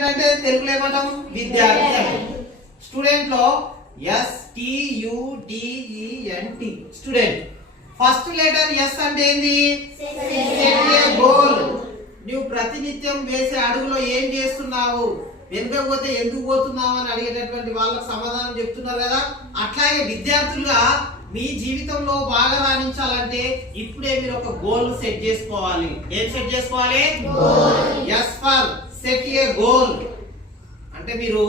అంటే తెలుగులో ఏమంటాం విద్యార్థి అంటే స్టూడెంట్ లో STUDENT student first letter S అంటే ఏంది సెట్ ఏ గోల్ నువ్వు ప్రతినిత్యం వేసే అడుగులో ఏం చేస్తున్నావు వెనుకపోతే ఎందుకు పోతున్నావు అని అడిగేటటువంటి వాళ్ళకి సమాధానం చెప్తున్నారు కదా అట్లాగే విద్యార్థులుగా మీ జీవితంలో బాగా రాణించాలంటే ఇప్పుడే మీరు ఒక గోల్ సెట్ చేసుకోవాలి ఏం సెట్ చేసుకోవాలి S for set a goal అంటే మీరు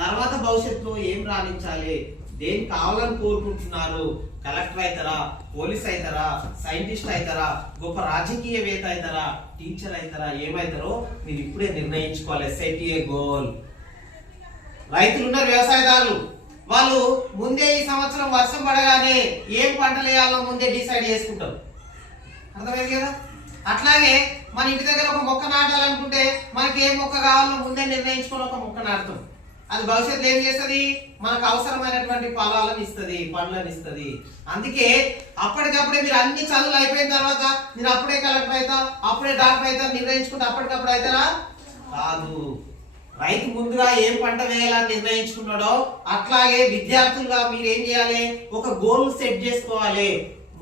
తర్వాత భవిష్యత్తులో ఏం రాణించాలి దేని కావాలని కోరుకుంటున్నారు కలెక్టర్ అవుతారా పోలీస్ అవుతారా సైంటిస్ట్ అవుతారా గొప్ప రాజకీయవేత్త అవుతారా టీచర్ అవుతారా ఏమవుతారో మీరు ఇప్పుడే నిర్ణయించుకోవాలి సెట్ ఏ గోల్ రైతులు ఉన్నారు వ్యవసాయదారులు వాళ్ళు ముందే ఈ సంవత్సరం వర్షం పడగానే ఏం పంటలు వేయాలో ముందే డిసైడ్ చేసుకుంటారు అర్థమైంది కదా అట్లాగే మన ఇంటి దగ్గర ఒక మొక్క నాటాలనుకుంటే మనకి ఏ మొక్క కావాలో ముందే నిర్ణయించుకొని ఒక మొక్క నాటుతాం అది భవిష్యత్తులో ఏం చేస్తుంది మనకు అవసరమైనటువంటి ఫలాలను ఇస్తుంది పండ్లను ఇస్తుంది అందుకే అప్పటికప్పుడే మీరు అన్ని చదువులు అయిపోయిన తర్వాత మీరు అప్పుడే కలెక్టర్ అవుతా అప్పుడే డాక్టర్ అవుతా నిర్ణయించుకుంటే అప్పటికప్పుడు అవుతారా కాదు రైతు ముందుగా ఏం పంట వేయాలని నిర్ణయించుకున్నాడో అట్లాగే విద్యార్థులుగా మీరు ఏం చేయాలి ఒక గోల్ సెట్ చేసుకోవాలి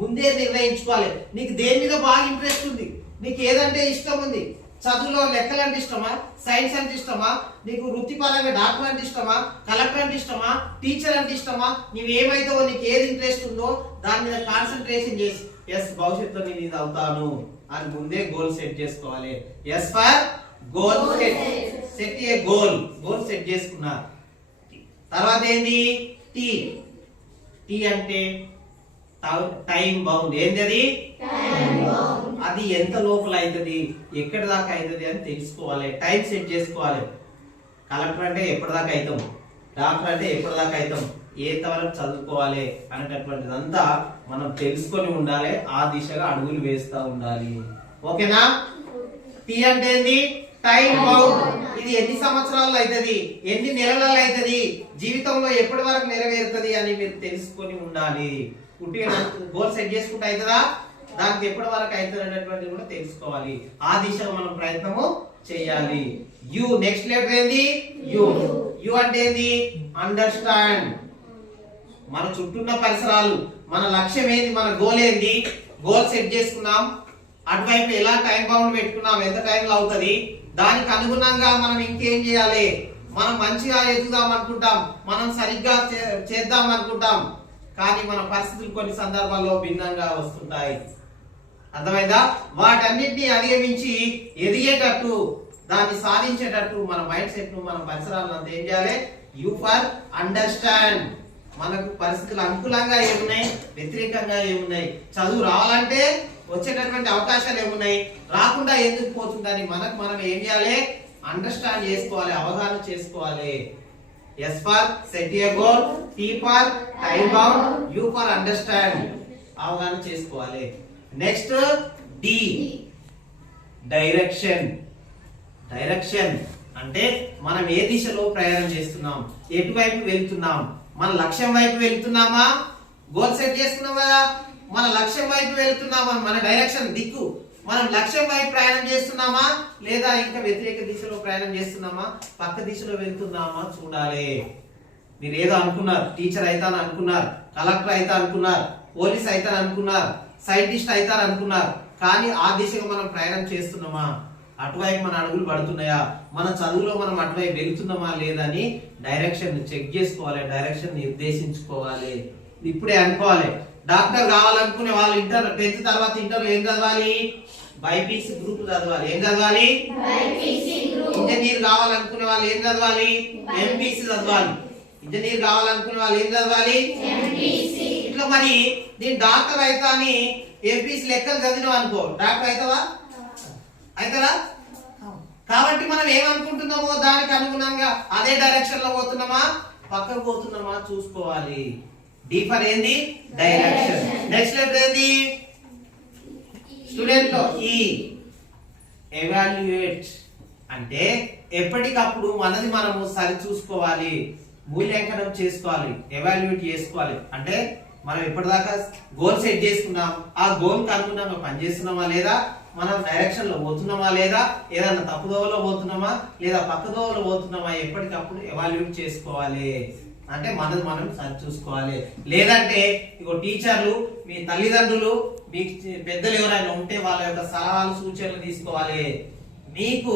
ముందే నిర్ణయించుకోవాలి నీకు దేని మీద బాగా ఇంట్రెస్ట్ ఉంది నీకు ఏదంటే ఇష్టం ఉంది చదువులో లెక్కలు అంటే ఇష్టమా సైన్స్ అంటే ఇష్టమా నీకు వృత్తిపరంగా డాక్టర్ అంటే ఇష్టమా కలెక్టర్ అంటే ఇష్టమా టీచర్ అంటే ఇష్టమా నువ్వేమైతావో నీకు ఏది ఇంట్రెస్ట్ ఉందో దాని మీద కాన్సన్ట్రేషన్ చేసి ఎస్ భవిష్యత్తులో నేను ఇది అవుతాను అని ముందే గోల్ సెట్ చేసుకోవాలి S for goal set a goal set చేసుకున్నా తర్వాత ఏంది టీ అంటే టైం బౌండ్ ఏంది అది అది ఎంత లోపల అవుతుంది ఎక్కడి దాకా అవుతుంది అని తెలుసుకోవాలి టైం సెట్ చేసుకోవాలి కలెక్టర్ అంటే ఎప్పటిదాకా అవుతాం డాక్టర్ అంటే ఎప్పటిదాకా అవుతాం ఎంతవరకు చదువుకోవాలి అనేటటువంటిదంతా మనం తెలుసుకొని ఉండాలి ఆ దిశగా అడుగులు వేస్తూ ఉండాలి ఓకేనా టీ అంటే ఏంది టైం బౌండ్ ఇది ఎన్ని సంవత్సరాల్లో అవుతుంది ఎన్ని నెలలలో అవుతుంది జీవితంలో ఎప్పటి వరకు నెరవేరుతుంది అని మీరు తెలుసుకొని ఉండాలి గోల్ సెట్ చేసుకుంటే అవుతుందా దానికి ఎప్పటి వరకు అవుతుంది అనేటువంటిది కూడా తెలుసుకోవాలి ఆ దిశగా మనం ప్రయత్నము చేయాలి యు నెక్స్ట్ లెటర్ ఏంది యు అంటే ఏంది అండర్స్టాండ్ మన చుట్టూన్న పరిసరాలు మన లక్ష్యం ఏంది మన గోల్ ఏంది గోల్ సెట్ చేసుకున్నాం అటువైపు ఎలా టైం బౌండ్ పెట్టుకున్నాం ఎంత టైంలో అవుతుంది దానికి అనుగుణంగా మనం ఇంకేం చేయాలి మనం మంచిగా ఎదుగుదాం అనుకుంటాం మనం సరిగ్గా చేద్దాం అనుకుంటాం కానీ మన పరిస్థితులు కొన్ని సందర్భాల్లో భిన్నంగా వస్తుంటాయి అర్థమైందా వాటన్నిటిని అధిగమించి ఎదిగేటట్టు దాన్ని సాధించేటట్టు మన మైండ్ సెట్ ను మన పరిసరాలను అంతా ఏం చేయాలి యు ఫర్ అండర్స్టాండ్ మనకు పరిస్థితులు అనుకూలంగా ఏమున్నాయి వ్యతిరేకంగా ఏమున్నాయి చదువు రావాలంటే వచ్చేటటువంటి అవకాశాలు ఏమున్నాయి రాకుండా ఎందుకు పోతుందని మనకు మనం ఏం చేయాలి అండర్స్టాండ్ చేసుకోవాలి అవగాహన చేసుకోవాలి S for set a goal T for time bound U for understand అవగాహన చేసుకోవాలి నెక్స్ట్ డి డైరెక్షన్ అంటే మనం ఏ దిశలో ప్రయాణం చేస్తున్నాం ఎటువైపు వెళ్తున్నాం మన లక్ష్యం వైపు వెళ్తున్నామా గోల్ సెట్ చేసుకున్నాం కదా మన లక్ష్యం వైపు వెళ్తున్నామా మన డైరెక్షన్ దిక్కు మనం లక్ష్యం వైపు ప్రయాణం చేస్తున్నామా లేదా ఇంకా వ్యతిరేక దిశలో ప్రయాణం చేస్తున్నామా పక్క దిశలో వెళ్తున్నామా చూడాలి మీరు ఏదో అనుకున్నారు టీచర్ అవుతాను అనుకున్నారు కలెక్టర్ అవుతా అనుకున్నారు పోలీస్ అవుతాను అనుకున్నారు సైంటిస్ట్ అవుతారు అనుకున్నారు కానీ ఆ దిశగా మనం ప్రయాణం చేస్తున్నామా అటువైపు మన అడుగులు పడుతున్నాయా మన చదువులో మనం అటువైపు వెళ్తున్నామా లేదని డైరెక్షన్ చెక్ చేసుకోవాలి డైరెక్షన్ నిర్దేశించుకోవాలి ఇప్పుడే అనుకోవాలి డాక్టర్ కావాలనుకునే వాళ్ళు ఇంటర్ 10th తర్వాత ఇంటర్లో ఏం చదవాలి బైపీసీ గ్రూప్ చదవాలి ఏం చదవాలి ఇంజనీర్ కావాలనుకునే వాళ్ళు ఏం చదవాలి ఎంపీసీ చదవాలి ఇంజనీర్ కావాలనుకునే వాళ్ళు ఏం చదవాలి ఇట్లా మరి నేను డాక్టర్ అవుతా అని ఎంపీసీ లెక్కలు చదివినావు అనుకో డాక్టర్ అవుతావా అవుతారా కాబట్టి మనం ఏమనుకుంటున్నామో దానికి అనుగుణంగా అదే డైరెక్షన్ లో పోతున్నామా పక్కకు పోతున్నామా చూసుకోవాలి డి ఫర్ ఏంది డైరెక్షన్ నెక్స్ట్ లెటర్ ఏంది స్టూడెంట్ లో ఈ ఎవాల్యుయేట్ అంటే ఎప్పటికప్పుడు మనది మనము సరి చూసుకోవాలి మూల్యాంకనం చేసుకోవాలి ఎవాల్యుయేట్ చేసుకోవాలి అంటే మనం ఇప్పటిదాకా గోల్ సెట్ చేసుకున్నాం ఆ గోల్ కి అనుగుణంగా పనిచేస్తున్నామా లేదా మనం డైరెక్షన్ లో పోతున్నామా లేదా, ఏదన్నా తప్పుదోవలో పోతున్నామా లేదా పక్కదోవలో పోతున్నామా, ఎప్పటికప్పుడు ఎవాల్యుయేట్ చేసుకోవాలి. అంటే మనది మనం సరి చూసుకోవాలి. లేదంటే ఇగో టీచర్లు, మీ తల్లిదండ్రులు, మీ పెద్దలు ఎవరైనా ఉంటే వాళ్ళ యొక్క సలహాలు సూచనలు తీసుకోవాలి. మీకు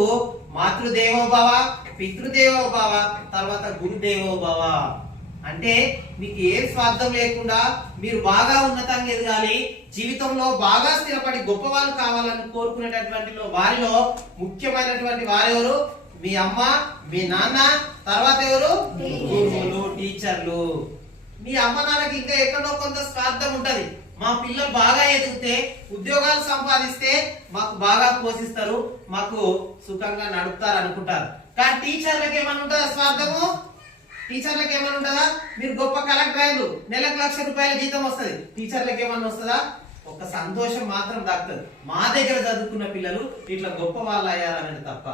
మాతృదేవోభవ, పితృదేవోభవ, తర్వాత గురుదేవోభవ. అంటే మీకు ఏ స్వార్థం లేకుండా మీరు బాగా ఉన్నతంగా ఎదగాలి, జీవితంలో బాగా స్థిరపడి గొప్ప వాళ్ళు కావాలని కోరుకునేటటువంటి వారిలో ముఖ్యమైనటువంటి వారెవరు? మీ అమ్మ, మీ నాన్న, తర్వాత ఎవరు? గురువులు, టీచర్లు. మీ అమ్మ నాన్నకి ఇంకా ఎక్కడో కొంత స్వార్థం ఉంటది. మా పిల్లలు బాగా ఎదిగితే, ఉద్యోగాలు సంపాదిస్తే మాకు బాగా పోషిస్తారు, మాకు సుఖంగా నడుపుతారు అనుకుంటారు. కానీ టీచర్లకు ఏమని ఉంటుందా స్వార్థము? టీచర్లకు ఏమని ఉంటుందా? మీరు గొప్ప కలెక్టర్ అయ్యారు, నెలకు ₹1,00,000 జీతం వస్తుంది. టీచర్లకు ఏమన్నా వస్తుందా? ఒక సంతోషం మాత్రం దక్కుతుంది, మా దగ్గర చదువుకున్న పిల్లలు ఇట్లా గొప్ప వాళ్ళు అయ్యారనేది తప్ప.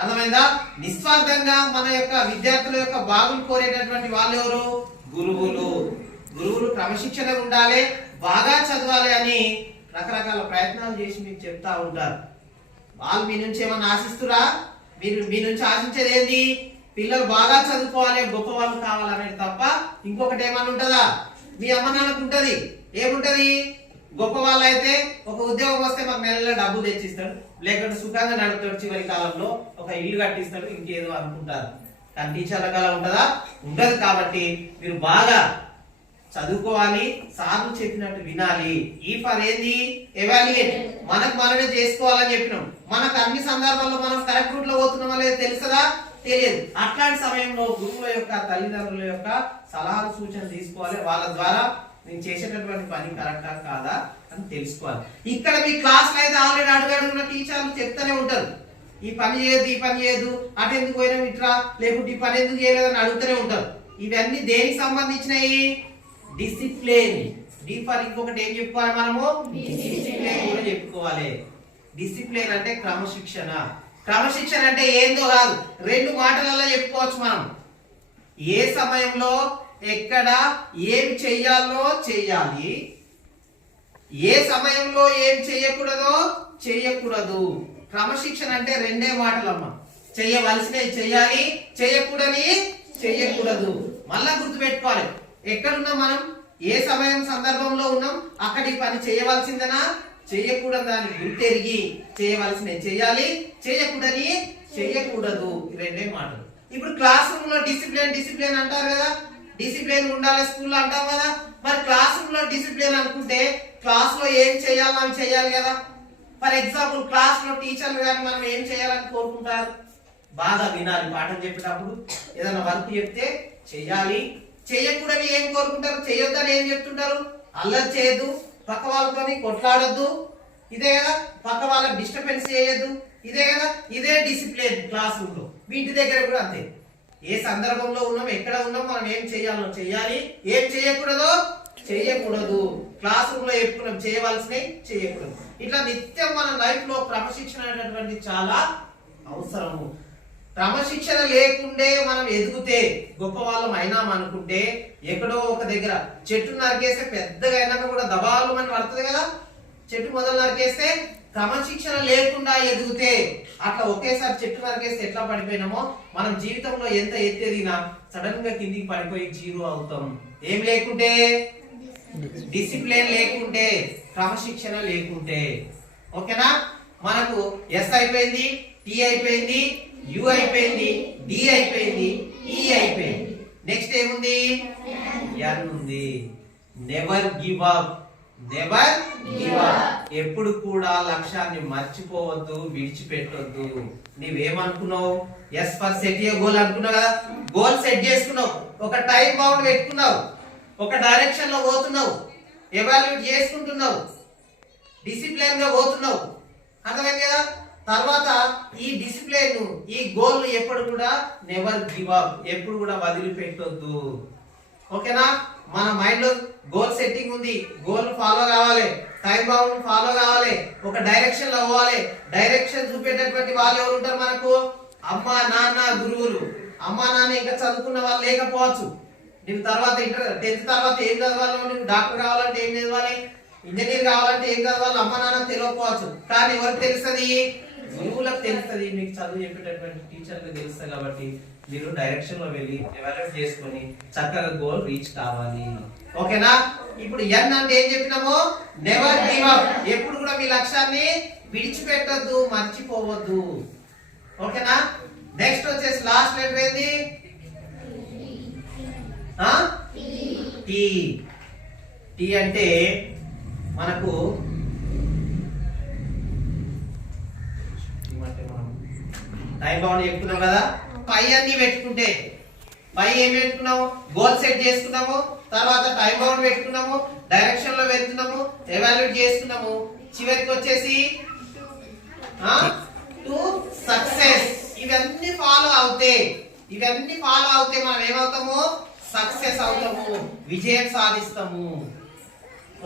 అర్థమైందా? నిస్వార్థంగా మన యొక్క విద్యార్థుల యొక్క బాగులు కోరేటటువంటి వాళ్ళు ఎవరు? గురువులు. గురువులు క్రమశిక్షణగా ఉండాలి, బాగా చదవాలి అని రకరకాల ప్రయత్నాలు చేసి మీకు చెప్తా ఉంటారు. వాళ్ళు మీ నుంచి ఏమన్నా ఆశిస్తురా? మీరు మీ నుంచి ఆశించేది ఏంది? పిల్లలు బాగా చదువుకోవాలి, గొప్ప వాళ్ళు కావాలనేది తప్ప ఇంకొకటి ఏమన్నా ఉంటుందా? మీ అమ్మ నాన్నకు ఉంటది. ఏముంటది? గొప్ప వాళ్ళు అయితే ఒక ఉద్యోగం వస్తే మాకు నెలలో డబ్బు తెచ్చిస్తాడు, లేకుంటే సుఖంగా నడుపుతాడు, చివరి కాలంలో ఒక ఇల్లు కట్టిస్తాడు, ఇంకేదో అనుకుంటారు. కానీ టీచర్ల కాలం ఉంటుందా? ఉండదు. కాబట్టి మీరు బాగా చదువుకోవాలి, సార్లు చెప్పినట్టు వినాలి. ఈ ఫర్ ఏంది? ఎవాల్యుయేట్. మనకు మనమే చేసుకోవాలని చెప్పినాం. మనకు అన్ని సందర్భాల్లో మనం కరెక్ట్ రూట్ లో పోతున్నామా లేదా తెలుసదా? తెలియదు. అట్లాంటి సమయంలో గురువుల యొక్క, తల్లిదండ్రుల యొక్క సలహాలు సూచనలు తీసుకోవాలి. వాళ్ళ ద్వారా నేను చేసేటటువంటి పని కరెక్టా కాదా అని తెలుసుకోవాలి. ఇక్కడ మీ క్లాస్ లో అయితే ఆల్రెడీ అడుగడుగున్న టీచర్లు చెప్తూనే ఉంటారు, ఈ పని చేయదు, ఈ పని చేయదు, అటు ఎందుకు పోయినా ఇట్లా, లేకుంటే ఈ పని ఎందుకు చేయలేదని అడుగుతూనే ఉంటారు. ఇవన్నీ దేనికి సంబంధించినవి? డిసిప్లిన్. డి ఫర్ ఇంకొకటి ఏం చెప్పుకోవాలి మనము? డిసిప్లిన్ కూడా చెప్పుకోవాలి. డిసిప్లిన్ అంటే క్రమశిక్షణ. క్రమశిక్షణ అంటే ఏందో కాదు, 2 మాటలలో చెప్పుకోవచ్చు మనం. ఏ సమయంలో ఎక్కడ ఏం చెయ్యాలో చెయ్యాలి, ఏ సమయంలో ఏం చెయ్యకూడదో చెయ్యకూడదు. క్రమశిక్షణ అంటే 2 మాటలమ్మ. చెయ్యవలసినవి చెయ్యాలి, చెయ్యకూడని చెయ్యకూడదు. మళ్ళా గుర్తుపెట్టుకోవాలి, ఎక్కడున్నాం మనం, ఏ సమయం సందర్భంలో ఉన్నాం, అక్కడి పని చేయవలసిందేనా చెయ్యకూడదు అని గుర్తెరిగి చేయవలసినవి చెయ్యాలి, చేయకూడని చెయ్యకూడదు. 2 మాటలు. ఇప్పుడు క్లాస్ రూమ్ లో డిసిప్లిన్ డిసిప్లిన్ అంటారు కదా, డిసిప్లిన్ ఉండాలి స్కూల్లో అంటాం కదా. మరి క్లాస్ రూమ్ లో డిసిప్లిన్ అనుకుంటే క్లాస్ లో ఏం చేయాలో అవి చేయాలి కదా. ఫర్ ఎగ్జాంపుల్ క్లాస్ లో టీచర్లు కానీ మనం ఏం చేయాలని కోరుకుంటారు? బాగా వినాలి, పాఠం చెప్పేటప్పుడు ఏదైనా వర్క్ చెప్తే చెయ్యాలి. చెయ్యకూడని ఏం కోరుకుంటారు? చెయ్యొద్దని ఏం చెప్తుంటారు? అల్లరి చేయొద్దు, పక్క వాళ్ళతో కొట్లాడొద్దు, ఇదే కదా. పక్క వాళ్ళకి డిస్టర్బెన్స్ చేయొద్దు, ఇదే కదా. ఇదే డిసిప్లిన్ క్లాస్ రూమ్ లో. మీ ఇంటి దగ్గర కూడా అంతే. ఏ సందర్భంలో ఉన్నాం, ఎక్కడ ఉన్నాం, మనం ఏం చేయాలో చెయ్యాలి, ఏం చేయకూడదో చెయ్యకూడదు. క్లాస్ రూమ్ లో చెప్పుకున్నాం చేయవలసినవి చెయ్యకూడదు. ఇట్లా నిత్యం మన లైఫ్ లో క్రమశిక్షణ అనేటటువంటి చాలా అవసరము. క్రమశిక్షణ లేకుండే మనం ఎదుగుతే గొప్ప వాళ్ళం అయినాం అనుకుంటే ఎక్కడో ఒక దగ్గర చెట్టు నరికేస్తే పెద్దగా అయినాక కూడా దబాలు అని పడుతుంది కదా. చెట్టు మొదలు నరికేస్తే క్రమశిక్షణ లేకుండా ఎదిగితే అట్లా ఒకేసారి చెట్టు నరికేస్తే ఎట్లా పడిపోయినామో మనం జీవితంలో ఎంత ఎత్తెదిగినా సడన్ గా కిందికి పడిపోయి జీరో అవుతాం. ఏం లేకుంటే? డిసిప్లిన్ లేకుంటే, క్రమశిక్షణ లేకుంటే. ఓకేనా? మనకు ఎస్ అయిపోయింది, టీ అయిపోయింది, యు అయిపోయింది, డి అయిపోయింది, ఈ అయిపోయింది. నెక్స్ట్ ఏముంది? ఎన్ ఉంది. Never give up. Never give up. ఎప్పుడు కూడా లక్ష్యాన్ని మర్చిపోవద్దు, విడిచిపెట్టొద్దు. నీవేమనుకున్నావు? As for set a goal అనుకున్నావు కదా. గోల్ సెట్ చేసుకున్నావు, ఒక టైం బౌండ్ పెట్టుకున్నావు, ఒక డైరెక్షన్ లో పోతున్నావు, ఎవాల్యుయేట్ చేసుకుంటున్నావు, డిసిప్లిన్ గా పోతున్నావు. అర్థమైంది కదా. తర్వాత ఈ డిసిప్లిన్, ఈ గోల్ ఎప్పుడు కూడా నెవర్ గివ్ అప్, ఎప్పుడు కూడా వదిలిపెట్టొద్దు. ఓకేనా? మన మైండ్ లో గోల్ సెట్టింగ్ ఉంది, గోల్ ఫాలో కావాలి, టైం బౌండ్ ఫాలో కావాలి, ఒక డైరెక్షన్ లో పోవాలి. డైరెక్షన్ చూపేటటువంటి వాళ్ళు ఎవరు ఉంటారు మనకు? అమ్మ నాన్న, గురువులు. అమ్మ నాన్న ఇంకా చదువుకున్న వాళ్ళు లేకపోవచ్చు. నీకు తర్వాత 10th తర్వాత ఏం చదవాలి, నీకు డాక్టర్ కావాలంటే ఏం చదవాలి, ఇంజనీర్ కావాలంటే ఏం చదవాలి అమ్మ నాన్న తెలియకపోవచ్చు, కానీ ఎవరికి తెలుస్తుంది? గురువులకు తెలుస్తుంది, మీకు చదువు చెప్పేటటువంటి టీచర్లకు తెలుస్తుంది. కాబట్టి మీరు డైరెక్షన్ లో వెళ్ళి ఎవాల్యుయేట్ చేసుకొని చక్కగా గోల్ రీచ్ కావాలి. ఓకేనా? ఇప్పుడు ఎన్ అంటే ఏం చెప్పినామో, నెవర్ గివ్ అప్. ఎప్పుడు కూడా మీ లక్ష్యాన్ని విడిచిపెట్టొద్దు, మర్చిపోవద్దు. ఓకేనా? నెక్స్ట్ వచ్చేసి లాస్ట్ లెటర్ ఏంది? టీ. టీ అంటే మనకు టైం బౌండ్ చెప్పుకున్నాం కదా. పై అన్ని పెట్టుకుంటే పై ఏం పెట్టుకున్నాము? గోల్ సెట్ చేసుకున్నాము, తర్వాత టైం బౌండ్ పెట్టుకున్నాము, డైరెక్షన్ లో వెళ్తున్నాము, ఎవాల్యుయేట్ చేసుకున్నాము, చివరికి వచ్చేసి టు సక్సెస్. ఇవన్నీ ఫాలో అవుతే మనం ఏమవుతాము? సక్సెస్ అవుతాము, విజయం సాధిస్తాము.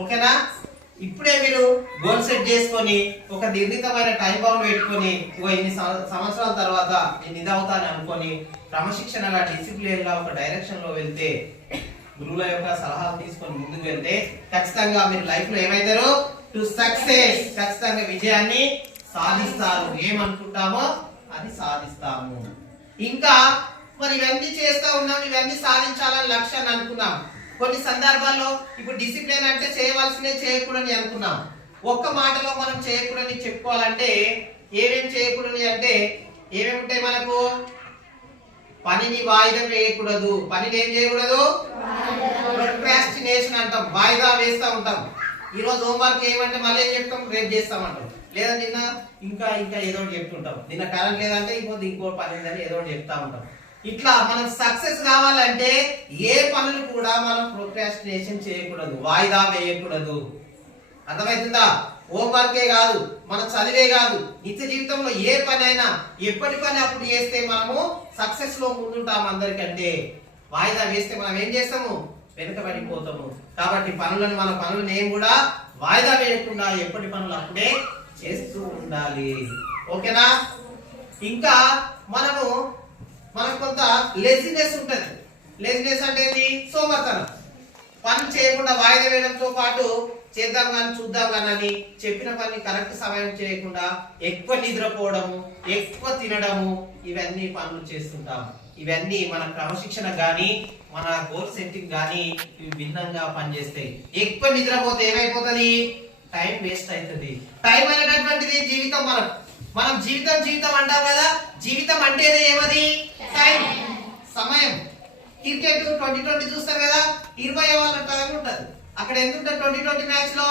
ఓకేనా? ఇప్పుడే మీరు గోల్ సెట్ చేసుకొని ఒక నిర్ణీతమైన టైం బౌండ్ పెట్టుకొని ఇన్ని సంవత్సరాల తర్వాత నేను ఇది అవుతాను అనుకొని క్రమశిక్షణగా డిసిప్లిన్ గా ఒక డైరెక్షన్ లో వెళ్తే, గురువుల యొక్క సలహాలు తీసుకొని ముందుకు వెళ్తే ఖచ్చితంగా మీరు లైఫ్ లో ఏమైతారు? To success. ఖచ్చితంగా విజయాన్ని సాధిస్తారు. ఏమనుకుంటామో అది సాధిస్తాము. ఇంకా మరి ఇవన్నీ చేస్తూ ఉన్నాం, ఇవన్నీ సాధించాలని లక్ష్యాన్ని అనుకున్నాం. కొన్ని సందర్భాల్లో ఇప్పుడు డిసిప్లిన్ అంటే చేయవలసినే చేయకూడని అనుకున్నాం. ఒక్క మాటలో మనం చేయకూడని చెప్పుకోవాలంటే ఏమేమి చేయకూడని అంటే ఏమేమి ఉంటాయి మనకు? పనిని వాయిదా వేయకూడదు. పనిని ఏం చేయకూడదు? ప్రొక్రాస్టినేషన్ అంటాం, వాయిదా వేస్తూ ఉంటాం. ఈ రోజు హోంవర్క్ ఏమంటే మళ్ళీ ఏం చెప్తాం? రేపు చేస్తామంటాం. లేదా నిన్న ఇంకా ఏదో ఒకటి చెప్తుంటాం. నిన్న కరెంట్ లేదంటే ఇంకో పని ఉందని ఏదో ఒకటి చెప్తా ఉంటాం. ఇట్లా మనం సక్సెస్ కావాలంటే ఏ పనులు కూడా మనం ప్రోక్రాస్టినేషన్ చేయకూడదు, వాయిదా వేయకూడదు. అర్థమవుతుందా? హోంవర్కే కాదు, మన చదివే కాదు, నిత్య జీవితంలో ఏ పని అయినా ఎప్పటి పని అప్పుడు చేస్తే మనము సక్సెస్ లో ముందుంటాం. అందరికంటే వాయిదా వేస్తే మనం ఏం చేస్తాము? వెనుకబడిపోతాము. కాబట్టి మన పనులను ఏం కూడా వాయిదా వేయకుండా ఎప్పటి పనులు అప్పుడే చేస్తూ ఉండాలి. ఓకేనా? ఇంకా మనకు కొంత లెజినెస్ ఉంటది. లెజినెస్ అంటే ఏంటి? సోమర్తనం. పని చేయకుండా వాయిదా వేయడంతో పాటు చేద్దాం కానీ చూద్దాం కానీ అని చెప్పిన పని కరెక్ట్ సమయం చేయకుండా ఎక్కువ నిద్రపోవడము, ఎక్కువ తినడము, ఇవన్నీ పనులు చేస్తుంటాము. ఇవన్నీ మన క్రమశిక్షణ గాని మన గోల్ సెట్టింగ్ గాని ఇవి భిన్నంగా పనిచేస్తాయి. ఎక్కువ నిద్రపోతే ఏమైపోతుంది? టైం వేస్ట్ అవుతుంది. టైం అనేటటువంటిది జీవితం. మనం జీవితం అంటాం కదా. జీవితం అంటేనే ఏమది? టైం, సమయం. క్రికెట్ 2020 చూస్తారు కదా, 20 ఓవర్ల టైం ఉంటది. అక్కడ ఎంత ఉంటుంది? 2020 మ్యాచ్ లో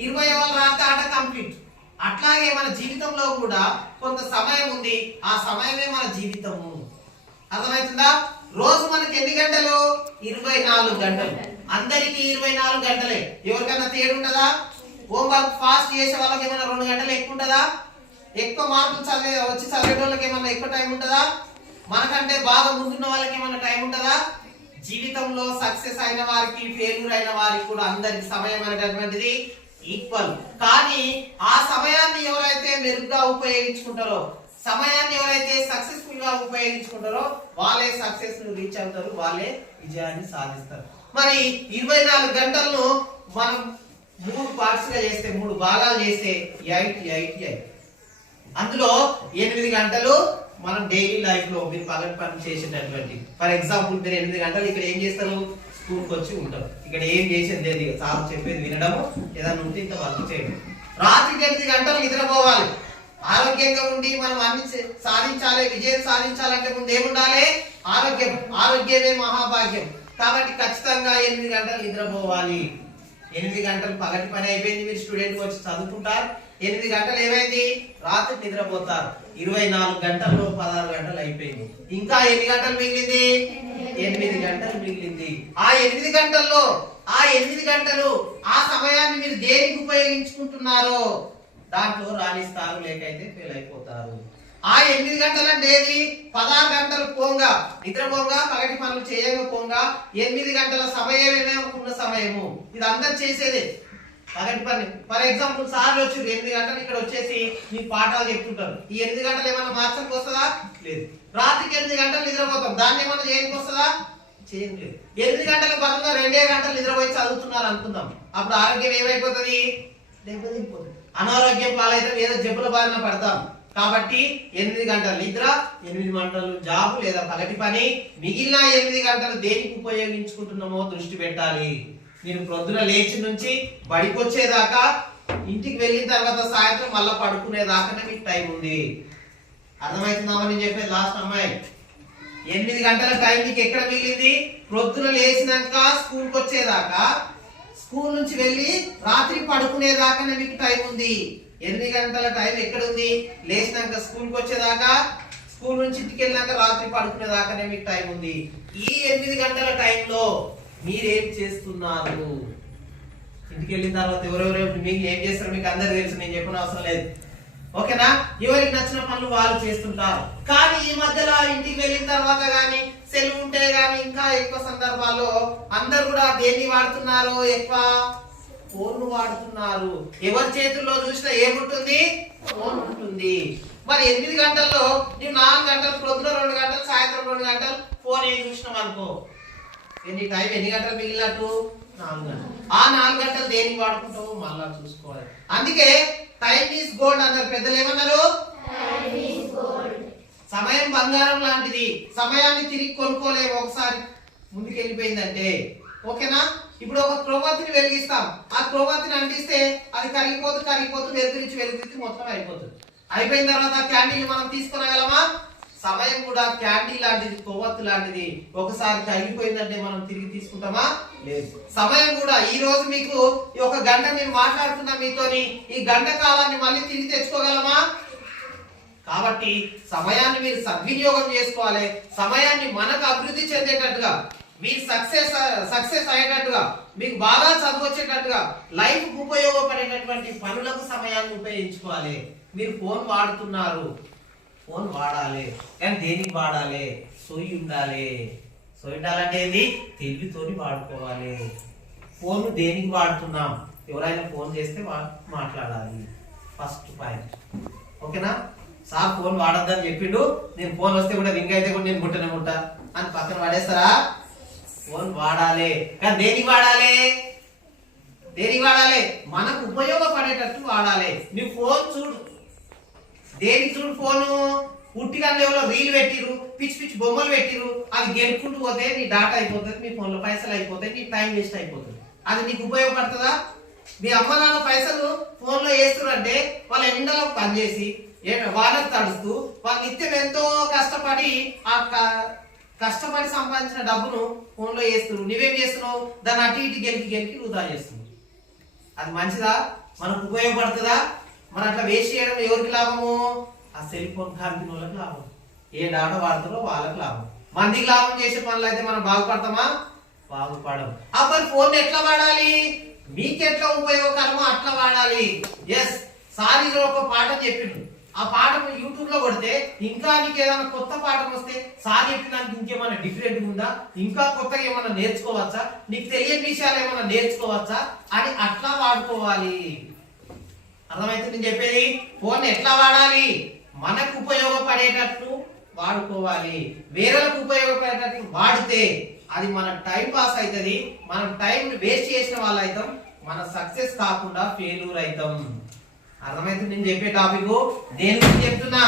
20 ఓవర్లు ఆడితే ఆట కంప్లీట్. అట్లాగే మన జీవితంలో కూడా కొంత సమయం ఉంది, ఆ సమయమే మన జీవితము. అర్థమవుతుందా? రోజు మనకి ఎన్ని గంటలు? 24 గంటలు. అందరికి 24 గంటలే. ఎవరికైనా తేడా ఉంటుందా? హోంవర్క్ ఫాస్ట్ చేసే వాళ్ళకి ఏమైనా 2 గంటలు ఎక్కువ ఉంటుందా? ఎక్కువ మార్కులు చదివే వాళ్ళకి ఏమైనా ఎక్కువ టైం ఉంటుందా? మనకంటే బాగా ముందున్న వాళ్ళకి ఏమైనా టైం ఉంటుందా? జీవితంలో సక్సెస్ అయిన వారికి, ఫెయిల్యూర్ అయిన వారికి కూడా అందరికి సమయం అనేటటువంటిది ఈక్వల్. కానీ ఆ సమయాన్ని ఎవరైతే మెరుగ్గా ఉపయోగించుకుంటారో, సమయాన్ని ఎవరైతే సక్సెస్ఫుల్ గా ఉపయోగించుకుంటారో వాళ్ళే సక్సెస్ ను రీచ్ అవుతారు, వాళ్ళే విజయాన్ని సాధిస్తారు. మరి 24 గంటలను మనం 3 పార్ట్స్ గా చేస్తే, 3 భాగాలు చేస్తే 8. అందులో 8 గంటలు మనం డైలీ లైఫ్ లో మీరు పగటి పని చేసేటటువంటి. ఫర్ ఎగ్జాంపుల్ మీరు 8 గంటలు ఇక్కడ ఏం చేస్తారు? స్కూల్కి వచ్చి ఉంటారు. ఇక్కడ ఏం చేసేది లేదు, సార్ చెప్పేది వినడము, ఏదైనా ఉంటే ఇంత వర్క్ చేయడం. రాత్రికి 8 గంటలు నిద్రపోవాలి. ఆరోగ్యంగా ఉండి మనం అన్ని సాధించాలి, విజయం సాధించాలంటే ముందు ఏముండాలి? ఆరోగ్యం. ఆరోగ్యమే మహాభాగ్యం. కాబట్టి ఖచ్చితంగా 8 గంటలు నిద్రపోవాలి. 8 గంటలు పగటి పని అయిపోయింది, మీరు స్టూడెంట్ వచ్చి చదువుకుంటారు. 8 గంటలు ఏమైంది? రాత్రి నిద్రపోతారు. 24 గంటల్లో 16 గంటలు అయిపోయింది. ఇంకా ఎన్ని గంటలు మిగిలింది? 8 గంటలు మిగిలింది. ఆ 8 గంటల్లో ఆ 8 గంటలు ఆ సమయాన్ని మీరు దేనికి ఉపయోగించుకుంటున్నారో దాంట్లో రాణిస్తారు, లేకైతే ఫెయిల్ అయిపోతారు. ఆ 8 గంటలు అంటే ఏది? 16 గంటలు పోంగా నిద్రపోంగా, పగటి పనులు చేయకపోగా 8 గంటల సమయమే ఉన్న సమయము. ఇది అందరు చేసేదే పగటి పని. ఫర్ ఎగ్జాంపుల్ సార్లు వచ్చి 8 గంటలు ఇక్కడ వచ్చేసి మీకు పాఠాలు చెప్తుంటారు. ఈ 8 గంటలు ఏమన్నా మార్చడానికి వస్తుందా? లేదు. రాత్రికి 8 గంటలు నిద్రపోతాం, దాన్ని ఏమన్నా చేయడానికి వస్తుందా? చేయలేదు. 8 గంటల బదులుగా 2 గంటలు నిద్రపోయి చదువుతున్నారు అనుకుందాం. అప్పుడు ఆరోగ్యం ఏమైపోతుంది, దెబ్బతిండిపోతుంది. అనారోగ్యం పాలైతే ఏదో జబ్బుల బారిన పడతాం. కాబట్టి 8 గంటలు నిద్ర, 8 గంటలు జాబ్ లేదా పగటి పని, మిగిలిన 8 గంటలు దేనికి ఉపయోగించుకుంటున్నామో దృష్టి పెట్టాలి. మీరు ప్రొద్దున లేచి నుంచి బడికి వచ్చేదాకా, ఇంటికి వెళ్ళిన తర్వాత సాయంత్రం మళ్ళీ పడుకునేదాకానే మీకు టైం ఉంది. అర్థమవుతుందామని నేను చెప్పేది లాస్ట్ అమ్మాయి. 8 గంటల టైం మీకు ఎక్కడ మిగిలింది, ప్రొద్దున లేచినాక స్కూల్కి వచ్చేదాకా, స్కూల్ నుంచి వెళ్ళి రాత్రి పడుకునేదాకానే మీకు టైం ఉంది. 8 గంటల టైం ఎక్కడ ఉంది, లేచినాక స్కూల్కి వచ్చేదాకా, స్కూల్ నుంచి ఇంటికి వెళ్ళినాక రాత్రి పడుకునేదాకానే మీకు టైం ఉంది. ఈ 8 గంటల టైంలో మీరేం చేస్తున్నారు? ఇంటికి వెళ్ళిన తర్వాత ఎవరెవరు మీకు ఏం చేస్తారు మీకు అందరు తెలుసు, నేను చెప్పిన అవసరం లేదు. ఓకేనా? ఎవరికి నచ్చిన పనులు వాళ్ళు చేస్తుంటారు. కానీ ఈ మధ్యలో ఇంటికి వెళ్ళిన తర్వాత గానీ, సెలవు ఉంటే గానీ, ఇంకా ఎక్కువ సందర్భాల్లో అందరు కూడా దేన్ని వాడుతున్నారు, ఎక్కువ ఫోన్ వాడుతున్నారు. ఎవరి చేతుల్లో చూసినా ఏముంటుంది, ఫోన్ ఉంటుంది. మరి 8 గంటల్లో నువ్వు 4 గంటలు, ప్రొద్దున 2 గంటలు, సాయంత్రం 2 గంటలు ఫోన్ ఏం చూసినాం అనుకో, టైం ఎన్ని గంటలు మిగిలినట్టు, 4 గంటలు. ఆ 4 గంటలు దేనికి వాడుకుంటావు మళ్ళా చూసుకోవాలి. అందుకే టైం ఈజ్ గోల్డ్ అన్నారు పెద్దలు. ఏమన్నారు? సమయం బంగారం లాంటిది, సమయాన్ని తిరిగి కొనుక్కోలేము ఒకసారి ముందుకు వెళ్ళిపోయిందంటే. ఓకేనా? ఇప్పుడు ఒక క్రొవ్వొత్తిని వెలిగిస్తాం, ఆ క్రొవ్వొత్తిని అంటిస్తే అది కరిగిపోతూ వెలుగురించి మొత్తం అయిపోతుంది. అయిపోయిన తర్వాత క్యాండిల్ మనం తీసుకునగలమా? సమయం కూడా క్యాండిల్ లాంటిది, కొవ్వొత్తి లాంటిది. ఒకసారి కరిగిపోయిందంటే మనం తిరిగి తీసుకుంటామా? లేదు. సమయం కూడా ఈ రోజు మీకు ఈ 1 గంట నేను మాట్లాడుతున్నా మీతోని, ఈ గంట కాలాన్ని మళ్ళీ తిరిగి తెచ్చుకోగలమా? కాబట్టి సమయాన్ని మీరు సద్వినియోగం చేసుకోవాలి. సమయాన్ని మనకు అభివృద్ధి చెందేటట్టుగా, మీరు సక్సెస్ అయ్యేటట్టుగా, మీకు బాగా చదువు వచ్చేటట్టుగా, లైఫ్ ఉపయోగపడేటటువంటి పనులకు సమయాన్ని ఉపయోగించుకోవాలి. మీరు ఫోన్ వాడుతున్నారు, ఫోన్ వాడాలి. కానీ దేనికి వాడాలి? సోయి ఉండాలి. సోయి ఉండాలంటే ఏంది? తెలివితోని వాడుకోవాలి. ఫోన్ దేనికి వాడుతున్నాం? ఎవరైనా ఫోన్ చేస్తే మాట్లాడాలి. First point. ఓకేనా? సార్ ఫోన్ వాడద్దని చెప్పిండు, నేను ఫోన్ వస్తే కూడా రింగ్ అయితే కూడా నేను ముట్టా అని పక్కన వాడేస్తారా? ఫోన్ వాడాలి. కానీ దేనికి వాడాలి? మనకు ఉపయోగపడేటట్టు వాడాలి. నీ ఫోన్ చూడు, దేనికి చూడు ఫోను? ఉట్టిగా ఎవరో రీల్ పెట్టిరు, పిచ్చి బొమ్మలు పెట్టిరు, అది గెలుపుకుంటూ పోతే నీ డాటా అయిపోతుంది, మీ ఫోన్లో పైసలు అయిపోతాయి, నీ టైం వేస్ట్ అయిపోతుంది. అది నీకు ఉపయోగపడుతుందా? మీ అమ్మ నాన్న పైసలు ఫోన్లో వేస్తురంటే వాళ్ళు ఎండలో పనిచేసి వాళ్ళకి తడుస్తూ వాళ్ళు నిత్యం ఎంతో కష్టపడి సంపాదించిన డబ్బును ఫోన్లో వేస్తున్నారు. నువ్వేం చేస్తున్నావు? దాన్ని అటు ఇటు గెలికి వృధా చేస్తున్నావు. అది మంచిదా? మనకు ఉపయోగపడుతుందా? మరి అట్లా వేస్ట్ చేయడం ఎవరికి లాభము? ఆ సెల్ ఫోన్ కంపెనీ వాళ్ళకి లాభం. ఏ డాటా వాడుతారో వాళ్ళకి లాభం. మందికి లాభం చేసే పనులు అయితే మనం బాగుపడతామా? బాగుపడం. అప్పుడు ఫోన్ ఎట్లా వాడాలి? మీకెట్లా ఉపయోగకరమో అట్లా వాడాలి. ఎస్, సారీ ఒక పాఠం చెప్పిండు, ఆ పాఠం యూట్యూబ్ లో కొడితే ఇంకా నీకు ఏదైనా కొత్త పాఠం వస్తే సార్ చెప్పిన దానికి ఇంకేమైనా డిఫరెంట్ ఉందా, ఇంకా కొత్తగా ఏమైనా నేర్చుకోవచ్చా, నీకు తెలియని విషయాలు ఏమైనా నేర్చుకోవచ్చా అని అట్లా వాడుకోవాలి. అర్థమైతే నేను చెప్పేది? ఫోన్ ఎట్లా వాడాలి? మనకు ఉపయోగపడేటట్టు వాడుకోవాలి. వేరేలకు ఉపయోగపడేటట్టు వాడితే అది మన టైం పాస్ అవుతుంది, మనం టైం వేస్ట్ చేసిన వాళ్ళు అవుతాం, మన సక్సెస్ కాకుండా ఫెయిల్యూర్ అవుతాం. అర్థమైతే నేను చెప్పే టాపిక్ దేని గురించి చెప్తున్నా?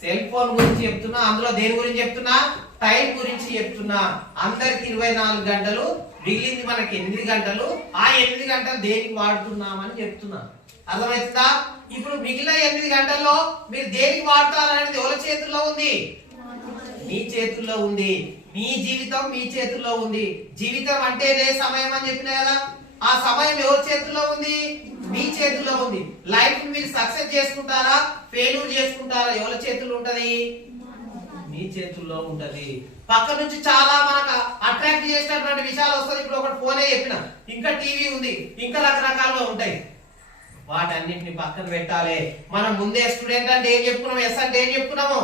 సెల్ ఫోన్ గురించి చెప్తున్నా. అందులో దేని గురించి చెప్తున్నా? టైం గురించి చెప్తున్నా. అందరికి 24 గంటలు, మిగిలింది మనకి 8 గంటలు. ఆ 8 గంటలు దేనికి వాడుతున్నామని చెప్తున్నా. అర్థమవుతుందా? ఇప్పుడు మిగిలిన 8 గంటల్లో మీరు దేనికి వాడతారనేది ఎవరి చేతుల్లో ఉంది? మీ చేతుల్లో ఉంది. మీ జీవితం మీ చేతుల్లో ఉంది. జీవితం అంటేనే సమయం అని చెప్పినా కదా, ఆ సమయం ఎవరి చేతుల్లో ఉంది? మీ చేతుల్లో ఉంది. లైఫ్ మీరు సక్సెస్ చేసుకుంటారా, ఫెయిల్యూర్ చేసుకుంటారా, ఎవరి చేతుల్లో ఉంటది? మీ చేతుల్లో ఉంటది. పక్క నుంచి చాలా మనకు అట్రాక్ట్ చేసినటువంటి విషయాలు వస్తుంది. ఇప్పుడు ఒకటి ఫోనే చెప్పిన, ఇంకా టీవీ ఉంది, ఇంకా రకరకాలుగా ఉంటాయి. వాటన్నిటిని పక్కన పెట్టాలి. మనం ముందే స్టూడెంట్ అంటే ఏం చెప్పుకున్నాము? ఎస్ అంటే ఏం చెప్పుకున్నాము?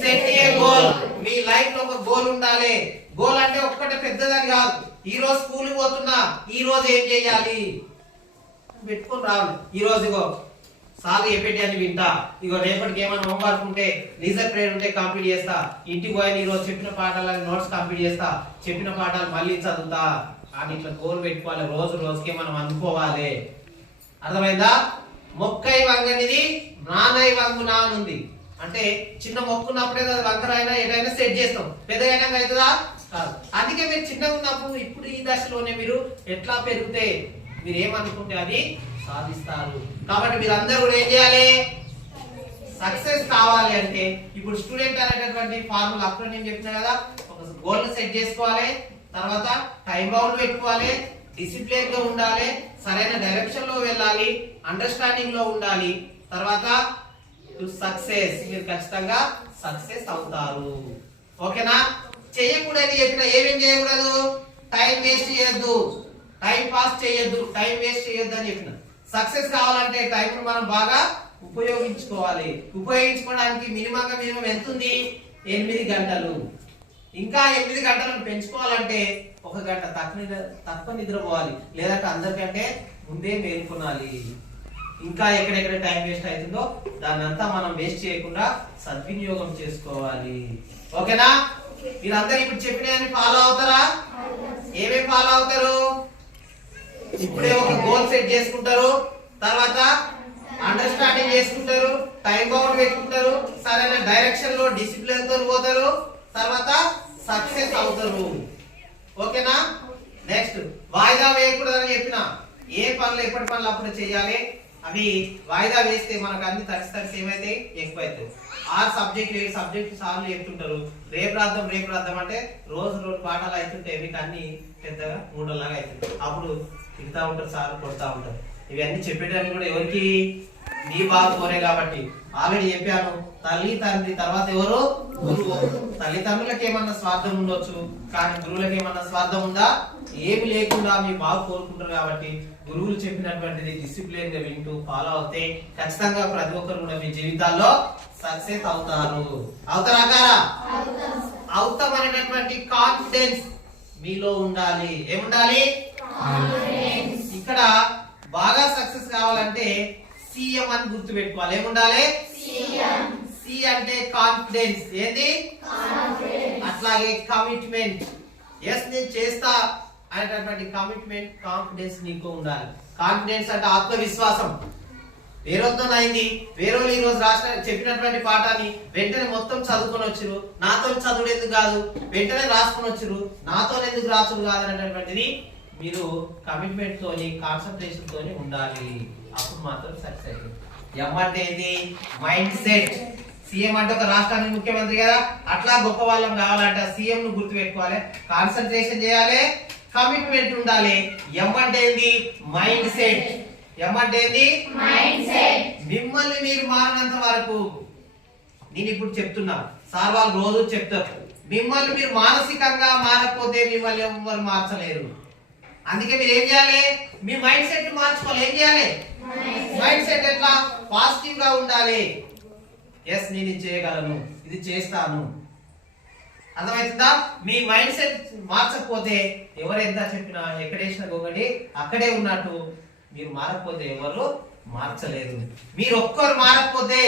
Set a goal. Me life లో ఒక గోల్ ఉండాలి. గోల్ అంటే ఒక్కటే పెద్దదని కాదు. ఈ రోజు స్కూల్ పోతున్నా, ఈ రోజు ఏం చేయాలి పెట్టుకొని రావాలి. ఈ రోజు ఇగో సార్ చెప్పేటి అని వింటా, ఇగో రేపటికి ఏమైనా హోంవర్క్ ఉంటే, లీజర్ పీరియడ్ ఉంటే కంప్లీట్ చేస్తా, ఇంటికి పోయిన ఈ రోజు చెప్పిన పాఠాలని నోట్స్ కంప్లీట్ చేస్తా, చెప్పిన పాఠాలు మళ్ళీ చదువుతా, అని ఇట్లా గోల్ పెట్టుకోవాలి. రోజు రోజుకి మనం అనుకోవాలి. అర్థమైందా? మొక్కై వంగనిది నానై వంగు నానుంది అంటే చిన్న మొక్కున్నప్పుడే అది వంకరైనా ఏదైనా సెట్ చేస్తాం, పెద్దగైనా అవుతుందా? కాదు. అందుకే మీరు చిన్నగా ఉన్నప్పుడు ఇప్పుడు ఈ దశలోనే మీరు ఎట్లా పెరిగితే మీరు ఏమనుకుంటే అది సాధిస్తారు. కాబట్టి మీరు అందరూ కూడా ఏం చేయాలి? సక్సెస్ కావాలి అంటే ఇప్పుడు స్టూడెంట్ అనేటటువంటి ఫార్ములా అప్పుడు నేను చెప్పినా కదా, ఒక గోల్ సెట్ చేసుకోవాలి, తర్వాత టైం బౌండ్ పెట్టుకోవాలి, డిసిప్లిన్ గా ఉండాలి, సరైన డైరెక్షన్ లో వెళ్ళాలి, అండర్స్టాండింగ్ లో ఉండాలి, తర్వాత టు సక్సెస్ మీరు ఖచ్చితంగా సక్సెస్ అవుతారు. ఓకేనా? చేయకూడదు చెప్పిన ఏమేం చేయకూడదు? టైం వేస్ట్ చేయొద్దు, టైం పాస్ చేయొద్దు, టైం వేస్ట్ చేయొద్దు అని చెప్పిన. సక్సెస్ కావాలంటే టైం మనం బాగా ఉపయోగించుకోవాలి. ఉపయోగించుకోవడానికి మినిమం ఎంత ఉంది? 8 గంటలు. ఇంకా 8 గంటలను పెంచుకోవాలంటే 1 గంట తక్కువ నిద్రపోవాలి, లేదంటే అందరికంటే ముందే మేల్కొనాలి. ఇంకా ఎక్కడెక్కడ టైం వేస్ట్ అవుతుందో దాన్ని అంతా మనం వేస్ట్ చేయకుండా సద్వినియోగం చేసుకోవాలి. ఓకేనా? మీరందరూ ఇప్పుడు చెప్పిన ఫాలో అవుతారా? ఏమేమి ఫాలో అవుతారు? ఇప్పుడే ఒక గోల్ సెట్ చేసుకుంటారు, తర్వాత అండర్స్టాండింగ్ చేసుకుంటారు, టైం బౌండ్ పెట్టుకుంటారు, సరైన డైరెక్షన్ లో డిసిప్లిన్ తో పోతారు, తర్వాత సక్సెస్ అవుతారు. ఓకేనా? నెక్స్ట్ వాయిదా వేయకూడదని చెప్పిన. ఏ పనులు ఎప్పటి పనులు అప్పుడు చేయాలి. అవి వాయిదా వేస్తే మనకు అన్ని తరిసి ఏమైతే ఎక్కువ అవుతాయి. 6 సబ్జెక్టులు 7 సబ్జెక్టు సార్లు చెప్తుంటారు. రేపు రాద్దాం అంటే రోజు పాఠాలు అవుతుంటే మీకు అన్ని పెద్దగా మూడోలాగా అవుతుంది. అప్పుడు తిరుగుతా ఉంటారు, సార్ కొడతా ఉంటారు. ఇవన్నీ చెప్పేటానికి కూడా ఎవరికి? నీ బాగా కోరే కాబట్టి. ఆల్రెడీ చెప్పాను, తల్లి తండ్రి తర్వాత ఎవరు? గురువు. తల్లిదండ్రులకు ఏమన్నా స్వార్థం ఉండొచ్చు, కానీ గురువులకు ఏమన్నా స్వార్థం ఉందా? ఏమి లేకుండా మీ బాగు కోరుకుంటారు కాబట్టి గురువులు చెప్పినటువంటిది డిసిప్లిన్ గా వింటూ ఫాలో అవుతే ఖచ్చితంగా ప్రతి ఒక్కరు కూడా మీ జీవితాల్లో సక్సెస్ అవుతారు. అవుతారా కారా? అవుతాం అనేటటువంటి కాన్ఫిడెన్స్ మీలో ఉండాలి. ఏముండాలి? ఇక్కడ బాగా సక్సెస్ కావాలంటే సిఎం అని గుర్తు పెట్టుకోవాలి. ఏముండాలి? సి అంటే కాన్ఫిడెన్స్. ఏది? అట్లాగే కమిట్మెంట్. ఎస్ నేను చేస్తా అనేటటువంటి కమిట్మెంట్, కాన్ఫిడెన్స్ నీకు ఉండాలి. కాన్ఫిడెన్స్ అంటే ఆత్మవిశ్వాసం. వేరేతో అయింది, వేరే ఈ రోజు చెప్పినటువంటి పాఠాన్ని వెంటనే మొత్తం చదువుకొని వచ్చారు. నాతో చదువుడు ఎందుకు కాదు, వెంటనే రాసుకొని వచ్చారు, నాతో ఎందుకు రాసుడు కాదు అనేటటువంటిది మీరు కమిట్మెంట్ తోని కాన్సన్ట్రేషన్ తోని ఉండాలి. అప్పుడు మాత్రం సక్సెస్ అయ్యింది. ఎం అంటే ఏంది? Mind set. సీఎం అంటే ఒక రాష్ట్రానికి ముఖ్యమంత్రి కదా, అట్లా గొప్ప వాళ్ళం కావాలంటే సీఎం ను గుర్తు పెట్టుకోవాలి, కాన్సన్ట్రేషన్ చేయాలి, కమిట్మెంట్ ఉండాలి. ఎం అంటే ఏంది? Mind set. ఎం అంటే ఏంది? Mind set. మిమ్మల్ని మీరు మారినంత వరకు నేను ఇప్పుడు చెప్తున్నా, సార్ వాళ్ళు రోజు చెప్తారు, మిమ్మల్ని మీరు మానసికంగా మారకపోతే మిమ్మల్ని ఎవరు మార్చలేరు. అందుకే మీరు ఏం చేయాలి? మీ మైండ్ సెట్ మార్చుకోవాలి. ఏం చేయాలి? మైండ్ సెట్ ఎట్లా? పాజిటివ్ గా ఉండాలి. ఎస్ నేను ఇది చేయగలను, ఇది చేస్తాను. అర్థమవుతుందా? మీ మైండ్ సెట్ మార్చకపోతే ఎవరు ఎంత చెప్పినా ఎక్కడేసిన గొంగడి అక్కడే ఉన్నట్టు. మీరు మారకపోతే ఎవరు మార్చలేరు. మీరు ఒక్కరు మారకపోతే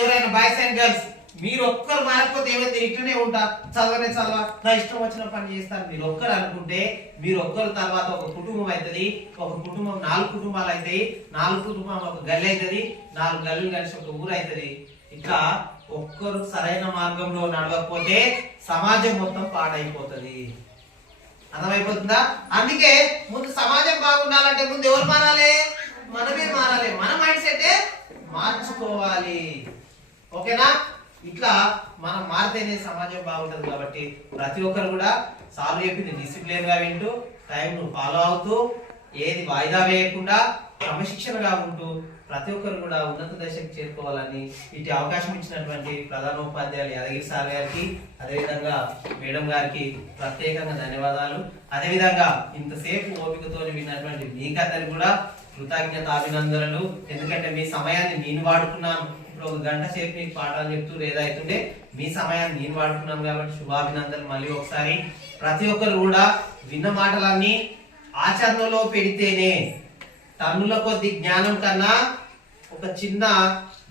ఎవరైనా బాయ్స్ అండ్ గర్ల్స్ మీరు ఒక్కరు మారకపోతే ఏమైతే ఇట్లనే ఉంటా, చదవ నా ఇష్టం వచ్చిన పని చేస్తాను మీరు ఒక్కరు అనుకుంటే, మీరు ఒక్కరు తర్వాత ఒక కుటుంబం అవుతుంది, ఒక కుటుంబం 4 కుటుంబాలు అవుతాయి, 4 కుటుంబాలు ఒక గల్లి అవుతుంది, 4 గల్లీలు కలిసి ఒక ఊరు అవుతుంది. ఇట్లా ఒక్కరు సరైన మార్గంలో నడవకపోతే సమాజం మొత్తం పాడైపోతుంది. అర్థమైపోతుందా? అందుకే ముందు సమాజం బాగుండాలంటే ముందు ఎవరు మారాలి? మనమే మారాలి. మన మైండ్ సెట్ మార్చుకోవాలి. ఓకేనా? ఇట్లా మనం మారితేనే సమాజం బాగుంటది. కాబట్టి ప్రతి ఒక్కరు కూడా సార్లు చెప్పింది డిసిప్లిన్ గా వింటూ, టైం ను ఫాలో అవుతూ, ఏది వాయిదా వేయకుండా క్రమశిక్షణగా ఉంటూ ప్రతి ఒక్కరు కూడా ఉన్నత దశకు చేరుకోవాలని ఇటు అవకాశం ఇచ్చినటువంటి ప్రధానోపాధ్యాయులు యాదగిరి సార్ గారికి, అదేవిధంగా మేడం గారికి ప్రత్యేకంగా ధన్యవాదాలు. అదేవిధంగా ఇంతసేపు ఓపికతో విన్నటువంటి మీకందరికి కూడా కృతజ్ఞత అభినందనలు. ఎందుకంటే మీ సమయాన్ని నేను వాడుకున్నాను. ఇప్పుడు 1 గంట సేపు మీకు పాఠాలు చెప్తూ ఏదైతుండే మీ సమయాన్ని నేను వాడుకున్నాను కాబట్టి శుభాభినందనలు. మళ్ళీ ఒకసారి ప్రతి ఒక్కరు కూడా విన్న మాటలన్నీ ఆచరణలో పెడితేనే, టన్నుల కొద్ది జ్ఞానం కన్నా ఒక చిన్న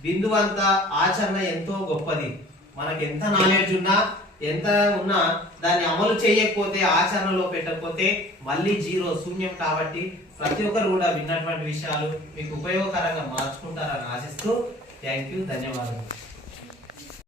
బిందువంత ఆచరణ ఎంతో గొప్పది. మనకు ఎంత నాలెడ్జ్ ఉన్నా ఎంత ఉన్నా దాన్ని అమలు చేయకపోతే, ఆచరణలో పెట్టకపోతే మళ్ళీ జీరో, శూన్యం. కాబట్టి ప్రతి ఒక్కరు కూడా విన్నటువంటి విషయాలు మీకు ఉపయోగకరంగా మార్చుకుంటారని ఆశిస్తూ థ్యాంక్ యూ, ధన్యవాదాలు.